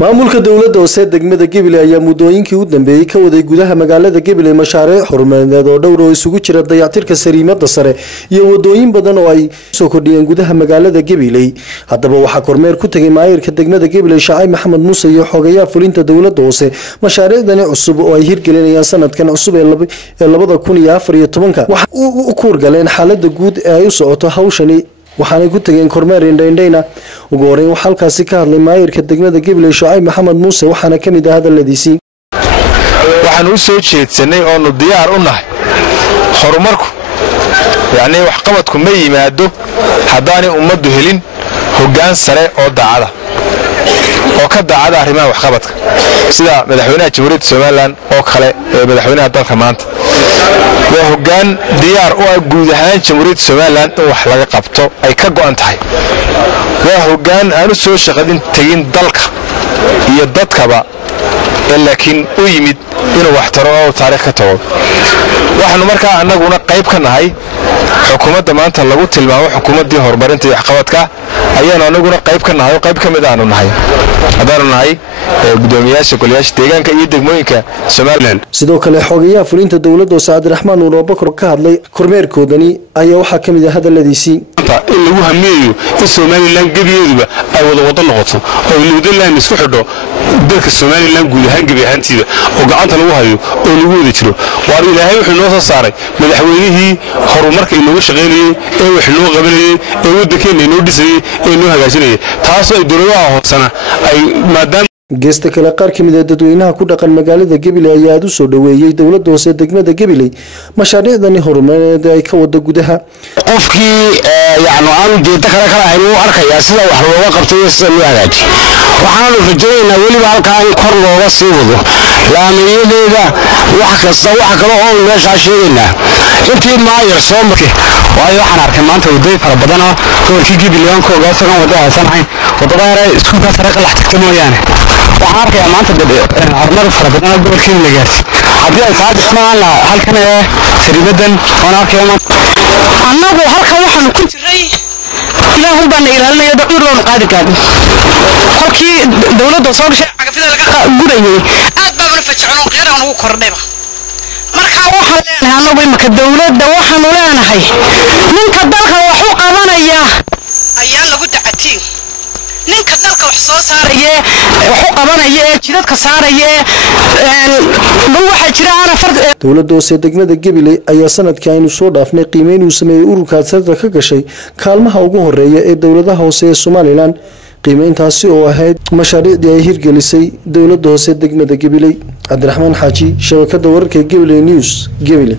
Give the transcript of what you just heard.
maamulka dawladda oo degmada Gabiley ayaa muddooyinkii u dambeeyay ka waday gudaha magaalada Gabiley mashaariic horumarineed oo dhowr oo isugu jira dayactirka sariimada sare iyo wadooyin badan oo ay soo kordhiyeen gudaha magaalada Gabiley. Haddaba waxa kormeer ku tagay maayirka degmada Gabiley Shacaib Maxamed Muuse iyo xogayaha fulinta dawladda hoose mashaariicdan cusub oo ay hirgelinayaan sanadkan cusub ee 2014 waxa uu ku horgaleen xaaladda guud ee ay u socoto hawshani waxaanay ku tageen kormeer indhaindhayna ugu horeyn waxa halkaasi ka hadlay maayirka degmada Gabiley Shacaib Maxamed Muuse waxaana ka mid ah hadaladiisii waxaan u soo jeedsanay oo diyaar u nahay horumarku yani wax qabadku ma yimaado hadaan ummaddu helin hoggaan sare oo daacada oo ka daacada arrimaha wax qabadka sida madaxweynaha Jamhuuriyadda Soomaaliland oo kale ee madaxweynaha dalka maanta waa hoggaan diyaar u ah guud ahaan Jamhuuriyadda Soomaaliland oo wax laga qabto ay ka go'an tahay waa hoggaan aanu soo shaqadin tagin dalka iyo dadkaba laakiin u yimid inuu wax taro oo taariikh ka tago waxaanu markaa annaguna qayb ka nahay xukuumadda maanta lagu tilmaamo xukuumaddii horumarinta iyo waxqabadka ayaanu annaguna qayb ka nahay oo qayb ka mid aanu nahay haddaanu nahay gudoomiyaasha golayaasha deegaanka iyo degmooyinka Soomaaliland sidoo kale xogayaha fulinta dawladda Saad Raxmaan Nuur Bakar ka hadlay kormeerkoodani ayaa waxa ka mid ah hadaladiisii in lagu hamiyo in Soomaaliland gabiyeeduba ay wada noqoto oo Puntland isku xidho dalka Soomaaliland guud ahaan gabi ahaantiida oo gacanta lagu hayo oo lagu wada jiro waa Ilaahay wuxuu noo soo saaray madaxweynihii horumarka inoo shaqeynayay ee wax loo qabanayay ee waddankeena inoo dhisayay ee inoo hagaajinayay taas oo dawladaha hoosana ay maadaama geesta kale qaar ka mid ah dadweynaha ku dhaqan magaalada Gabiley ayaa aad u soo dhaweeyay dawladda hoose degmada Gabiley mashaariicdan horumarineed ay ka wada gudaha qofkii yaanu aan jeeda kala ayuu arkaya sida wax looga qabtay sida loo hagaajiyo waxaanu rajaynaynaa waliba halka in kor looga sii wado laamiyadeeda wax kasta wax kale oo meesha sheegaynaa intii maayir soo markay waayo waxaan arkay maanta waday fara badan oo gobolkii Gabiley aan kooga sagan wada haysan wadada isku ka sare qalax tagto mooyaane waxaan arkayaa maanta horumar fara badan oo gobolkii la gaarsiiyay haddii ay saad ismaan la halkan ee sariibadan oo arkayaa annagu halka waxaan ku jiray ilaahu baan ilaalinaya dhaqir loo qaadi kaadin halkii dawladda soo gashay cagafida laga gurayay aad baan u fajaacno qeyraan ugu kordhayba marka waxaan leenahay annagu imka dawladda waxaan leenahay ninka dalka wax u qabanaya ayaa lagu dacatiin ninka dalka wax soo saaraya wax u qabanaya jidadka saaraya waxa jira ana fard dawladda hoose degmada Gabiley ayaa sanadkii aynu soo dhaafnay qiimeyn uu sameeyay ururka saddex ka gashay kaalmaha ugu horeeya ee dawladaha hoose ee Soomaaliland qiimeyntaasi oo ahayd mashaariicdii ay hirgelisay dawladda hoose degmada Gabiley. Cabdiraxmaan Xaaji shabakada wararka Gabiley News Gabiley.